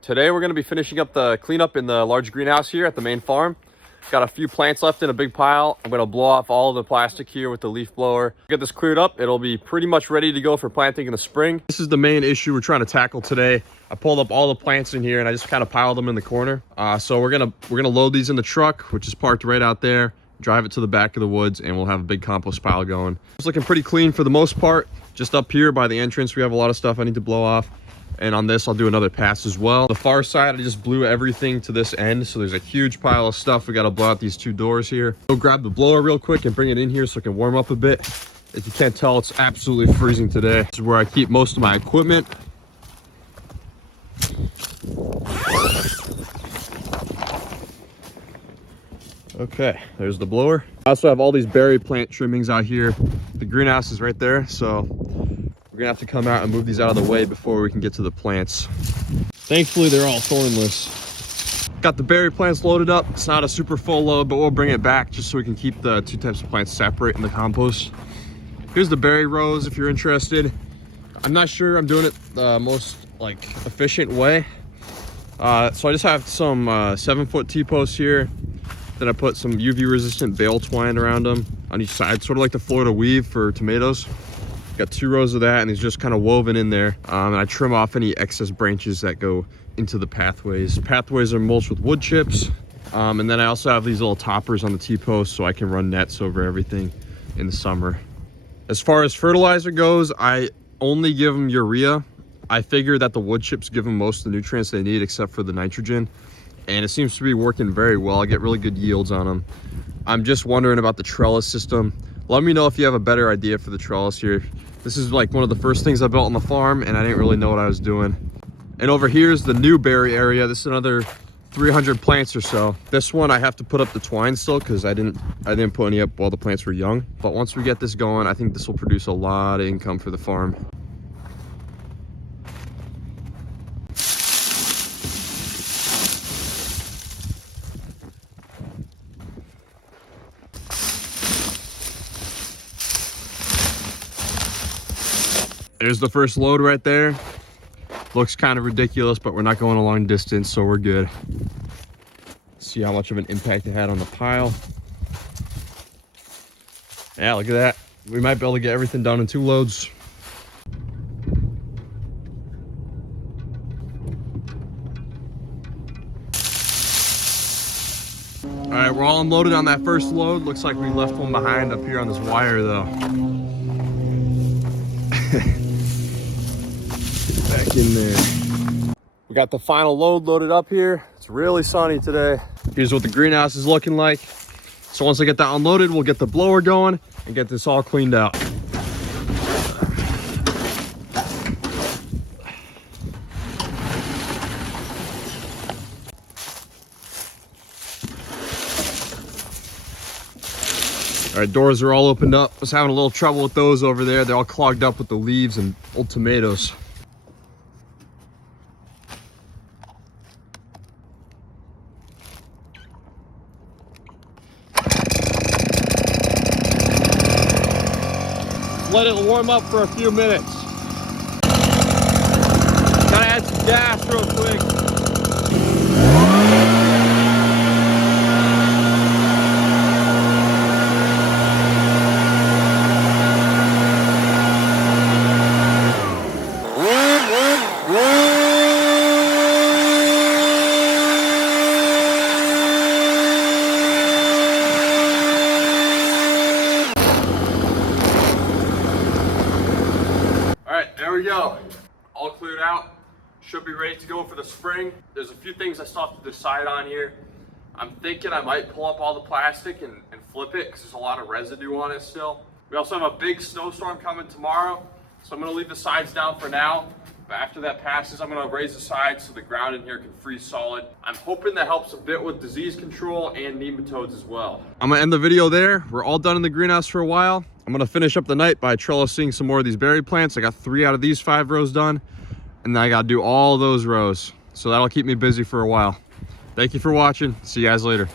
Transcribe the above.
Today we're going to be finishing up the cleanup in the large greenhouse here at the main farm. Got a few plants left in a big pile. I'm going to blow off all of the plastic here with the leaf blower. Get this cleared up. It'll be pretty much ready to go for planting in the spring. This is the main issue we're trying to tackle today. I pulled up all the plants in here and I just kind of piled them in the corner. So we're gonna load these in the truck, which is parked right out there, drive it to the back of the woods, and we'll have a big compost pile going. It's looking pretty clean for the most part. Just up here by the entrance, we have a lot of stuff I need to blow off. And on this, I'll do another pass as well. The far side, I just blew everything to this end. So there's a huge pile of stuff. We got to blow out these two doors here. Go grab the blower real quick and bring it in here so it can warm up a bit. If you can't tell, it's absolutely freezing today. This is where I keep most of my equipment. Okay, there's the blower. I also have all these berry plant trimmings out here. The greenhouse is right there, so we're gonna have to come out and move these out of the way before we can get to the plants. Thankfully, they're all thornless. Got the berry plants loaded up. It's not a super full load, but we'll bring it back just so we can keep the two types of plants separate in the compost. Here's the berry rows if you're interested. I'm not sure I'm doing it the most efficient way. So I just have some 7-foot T-posts here. Then I put some UV resistant bale twine around them on each side, sort of like the Florida weave for tomatoes. Got 2 rows of that, and it's just kind of woven in there. And I trim off any excess branches that go into the pathways. Pathways are mulched with wood chips. And then I also have these little toppers on the T-post so I can run nets over everything in the summer. As far as fertilizer goes, I only give them urea. I figure that the wood chips give them most of the nutrients they need except for the nitrogen. And it seems to be working very well. I get really good yields on them. I'm just wondering about the trellis system. Let me know if you have a better idea for the trellis here. This is like one of the first things I built on the farm, and I didn't really know what I was doing. And over here is the new berry area. This is another 300 plants or so. This one I have to put up the twine still because I didn't put any up while the plants were young. But once we get this going, I think this will produce a lot of income for the farm. There's the first load right there. Looks kind of ridiculous, but we're not going a long distance, so we're good. See how much of an impact it had on the pile. Yeah, look at that. We might be able to get everything done in 2 loads. All right, we're all unloaded on that first load. Looks like we left one behind up here on this wire though. Back in there. We got the final load loaded up here. It's really sunny today. Here's what the greenhouse is looking like. So once I get that unloaded, we'll get the blower going and get this all cleaned out. All right, doors are all opened up. I was having a little trouble with those over there. They're all clogged up with the leaves and old tomatoes. Let it warm up for a few minutes. Gotta add some gas real quick. There we go, all cleared out. Should be ready to go for the spring. There's a few things I still have to decide on here. I'm thinking I might pull up all the plastic and flip it because there's a lot of residue on it still. We also have a big snowstorm coming tomorrow, so I'm gonna leave the sides down for now. But after that passes, I'm gonna raise the sides so the ground in here can freeze solid. I'm hoping that helps a bit with disease control and nematodes as well. I'm gonna end the video there. We're all done in the greenhouse for a while. I'm gonna finish up the night by trellising some more of these berry plants. I got 3 out of these 5 rows done, and then I gotta do all those rows. So that'll keep me busy for a while. Thank you for watching. See you guys later.